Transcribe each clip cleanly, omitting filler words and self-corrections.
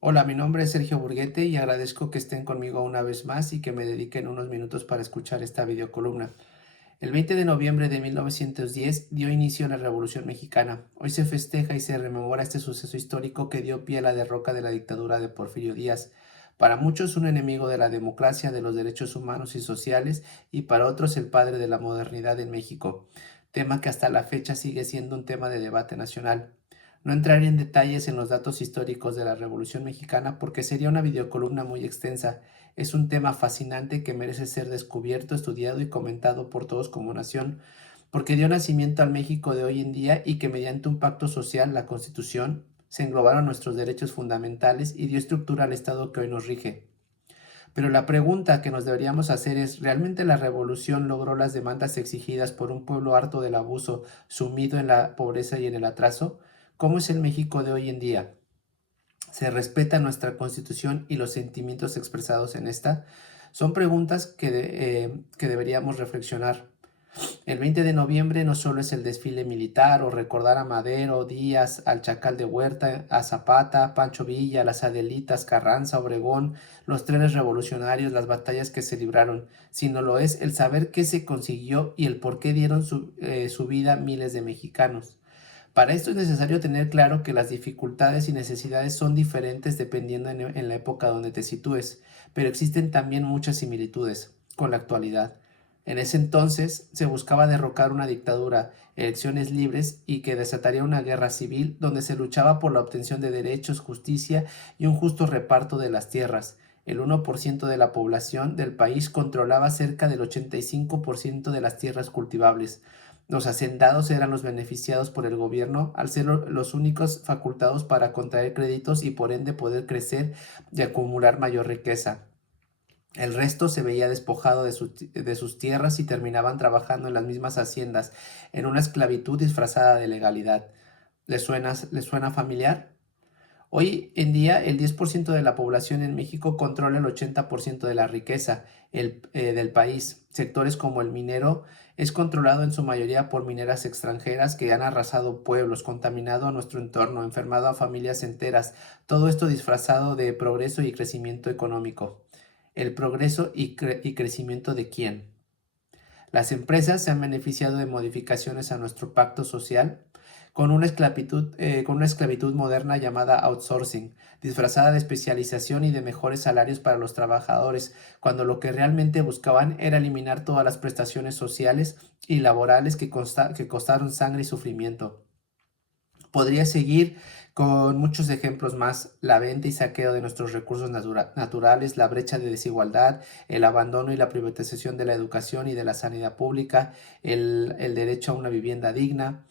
Hola, mi nombre es Sergio Burguete y agradezco que estén conmigo una vez más y que me dediquen unos minutos para escuchar esta videocolumna. El 20 de noviembre de 1910 dio inicio a la Revolución Mexicana. Hoy se festeja y se rememora este suceso histórico que dio pie a la derroca de la dictadura de Porfirio Díaz. Para muchos un enemigo de la democracia, de los derechos humanos y sociales, y para otros el padre de la modernidad en México, tema que hasta la fecha sigue siendo un tema de debate nacional. No entraré en detalles en los datos históricos de la Revolución Mexicana porque sería una videocolumna muy extensa. Es un tema fascinante que merece ser descubierto, estudiado y comentado por todos como nación, porque dio nacimiento al México de hoy en día y que mediante un pacto social, la Constitución, se englobaron nuestros derechos fundamentales y dio estructura al Estado que hoy nos rige. Pero la pregunta que nos deberíamos hacer es, ¿realmente la revolución logró las demandas exigidas por un pueblo harto del abuso, sumido en la pobreza y en el atraso? ¿Cómo es el México de hoy en día? ¿Se respeta nuestra Constitución y los sentimientos expresados en esta? Son preguntas que deberíamos reflexionar. El 20 de noviembre no solo es el desfile militar o recordar a Madero, Díaz, al Chacal de Huerta, a Zapata, Pancho Villa, las Adelitas, Carranza, Obregón, los trenes revolucionarios, las batallas que se libraron, sino lo es el saber qué se consiguió y el por qué dieron su vida miles de mexicanos. Para esto es necesario tener claro que las dificultades y necesidades son diferentes dependiendo en la época donde te sitúes, pero existen también muchas similitudes con la actualidad. En ese entonces se buscaba derrocar una dictadura, elecciones libres y que desataría una guerra civil donde se luchaba por la obtención de derechos, justicia y un justo reparto de las tierras. El 1% de la población del país controlaba cerca del 85% de las tierras cultivables. Los hacendados eran los beneficiados por el gobierno al ser los únicos facultados para contraer créditos y por ende poder crecer y acumular mayor riqueza. El resto se veía despojado de sus tierras y terminaban trabajando en las mismas haciendas, en una esclavitud disfrazada de legalidad. ¿Les suena familiar? Hoy en día, el 10% de la población en México controla el 80% de la riqueza del país. Sectores como el minero es controlado en su mayoría por mineras extranjeras que han arrasado pueblos, contaminado nuestro entorno, enfermado a familias enteras. Todo esto disfrazado de progreso y crecimiento económico. ¿El progreso y crecimiento de quién? Las empresas se han beneficiado de modificaciones a nuestro pacto social con una esclavitud moderna llamada outsourcing, disfrazada de especialización y de mejores salarios para los trabajadores, cuando lo que realmente buscaban era eliminar todas las prestaciones sociales y laborales que costaron sangre y sufrimiento. Podría seguir con muchos ejemplos más: la venta y saqueo de nuestros recursos naturales, la brecha de desigualdad, el abandono y la privatización de la educación y de la sanidad pública, el derecho a una vivienda digna.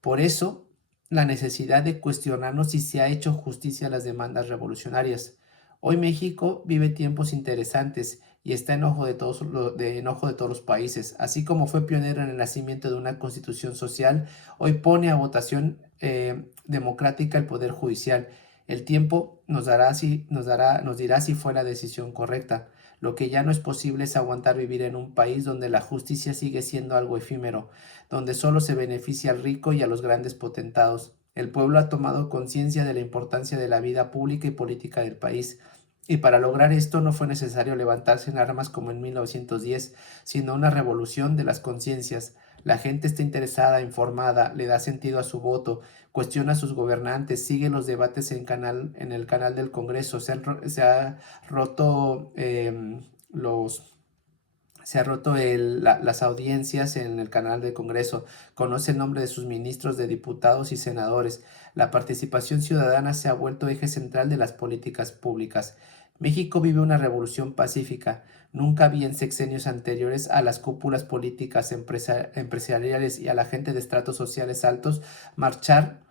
Por eso, la necesidad de cuestionarnos si se ha hecho justicia a las demandas revolucionarias. Hoy México vive tiempos interesantes y está enojo de todos los países. Así como fue pionero en el nacimiento de una constitución social, hoy pone a votación democrática el poder judicial. El tiempo nos dirá si fue la decisión correcta. Lo que ya no es posible es aguantar vivir en un país donde la justicia sigue siendo algo efímero, donde solo se beneficia al rico y a los grandes potentados. El pueblo ha tomado conciencia de la importancia de la vida pública y política del país. Y para lograr esto no fue necesario levantarse en armas como en 1910, sino una revolución de las conciencias. La gente está interesada, informada, le da sentido a su voto, cuestiona a sus gobernantes, sigue los debates en el canal del Congreso, se ha roto los se ha roto las audiencias en el canal del Congreso, conoce el nombre de sus ministros, de diputados y senadores. La participación ciudadana se ha vuelto eje central de las políticas públicas. México vive una revolución pacífica. Nunca vi en sexenios anteriores a las cúpulas políticas, empresariales y a la gente de estratos sociales altos marchar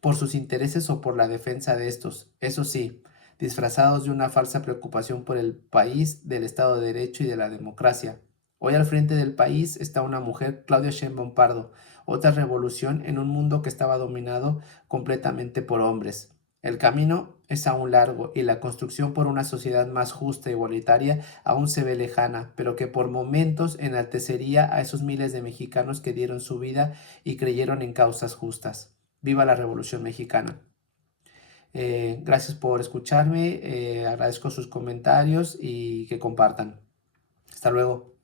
por sus intereses o por la defensa de estos. Eso sí, disfrazados de una falsa preocupación por el país, del Estado de Derecho y de la democracia. Hoy al frente del país está una mujer, Claudia Sheinbaum Pardo, otra revolución en un mundo que estaba dominado completamente por hombres. El camino es aún largo y la construcción por una sociedad más justa e igualitaria aún se ve lejana, pero que por momentos enaltecería a esos miles de mexicanos que dieron su vida y creyeron en causas justas. Viva la Revolución Mexicana. Gracias por escucharme, agradezco sus comentarios y que compartan. Hasta luego.